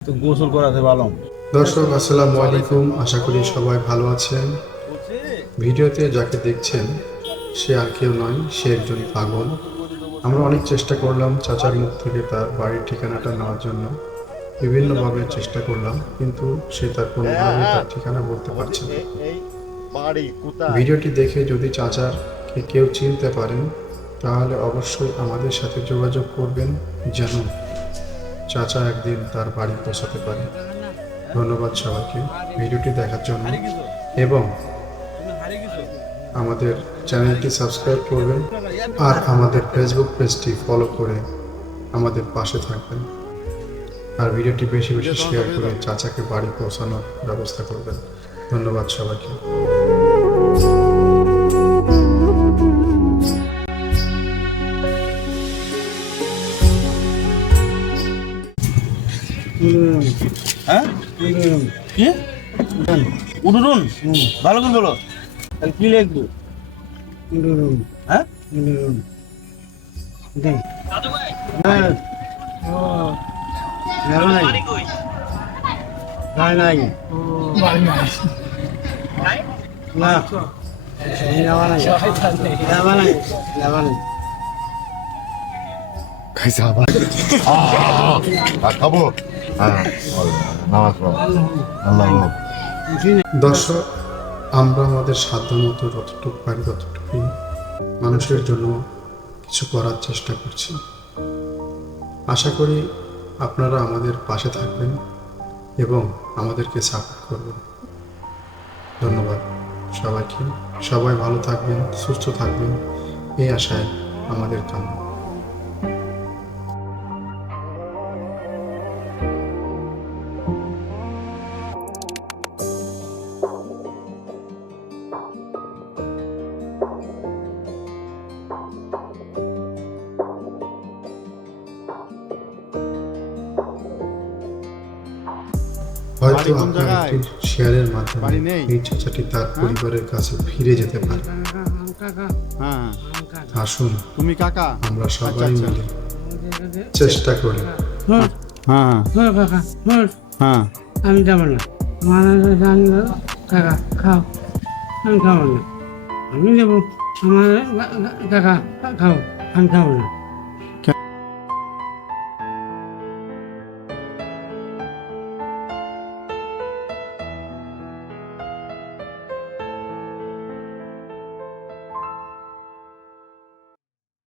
তো গোসল করাতে ভালো। দর্শক আসসালামু আলাইকুম। আশা করি সবাই ভালো আছেন। ভিডিওতে যাকে দেখছেন সে আর কেউ নয় সে একজন পাগল। আমরা অনেক চেষ্টা করলাম চাচার মুখ থেকে তার বাড়ির ঠিকানাটা নেওয়ার জন্য। বিভিন্নভাবে চেষ্টা করলাম কিন্তু সে তার কোনোভাবে তার ঠিকানা বলতে পারছে না। এই বাড়ি কোথায়? ভিডিওটি দেখে যদি চাচার কেউ চিনতে পারেন তাহলে অবশ্যই আমাদের সাথে যোগাযোগ করবেন। যেন চাচা একদিন তার বাড়ি পৌঁছাতে পারে। ধন্যবাদ সবাইকে ভিডিওটি দেখার জন্য। এবং আমাদের চ্যানেলটি সাবস্ক্রাইব করবেন আর আমাদের ফেসবুক পেজটি ফলো করে আমাদের পাশে থাকবেন। আর ভিডিওটি বেশি বেশি শেয়ার করে চাচাকে বাড়ি পৌঁছানোর ব্যবস্থা করবেন। ধন্যবাদ সবাইকে। 오늘은 오늘은 예? 오늘은 우르른 말은 걸로. 길레그 오늘은 아? 오늘은 네. 나는 어, 나나이. 나나이 어, 많이 알았어. 나 나와나이 나와나이 나와나이 가이사 봐. 아, 아, 가보. দর্শক, আমরা আমাদের সাধ্য মতো যতটুকু পারি ততটুকু মানুষের জন্য কিছু করার চেষ্টা করছি। আশা করি আপনারা আমাদের পাশে থাকবেন এবং আমাদেরকে সাপোর্ট করবেন। ধন্যবাদ সবাইকে। সবাই ভালো থাকবেন, সুস্থ থাকবেন। এই আশায় আমাদের কামনা। হয়তো আপনার একটি শেয়ারের মাধ্যমে বাড়ি নেই? এই চাচাটি তার পরিবারের কাছে ফিরে যেতে পারে। হ্যাঁ। আসুন। তুমি কাকা? আমরা সবাই আচ্ছা। মিলে চেষ্টা করি। হ্যাঁ। হ্যাঁ। হ্যাঁ কাকা। হ্যাঁ। হ্যাঁ। আমি যাব না। আমার কাকা। খাও। আমি খাব না। আমি দেবো আমার কাকা। খাও। আমি খাব না।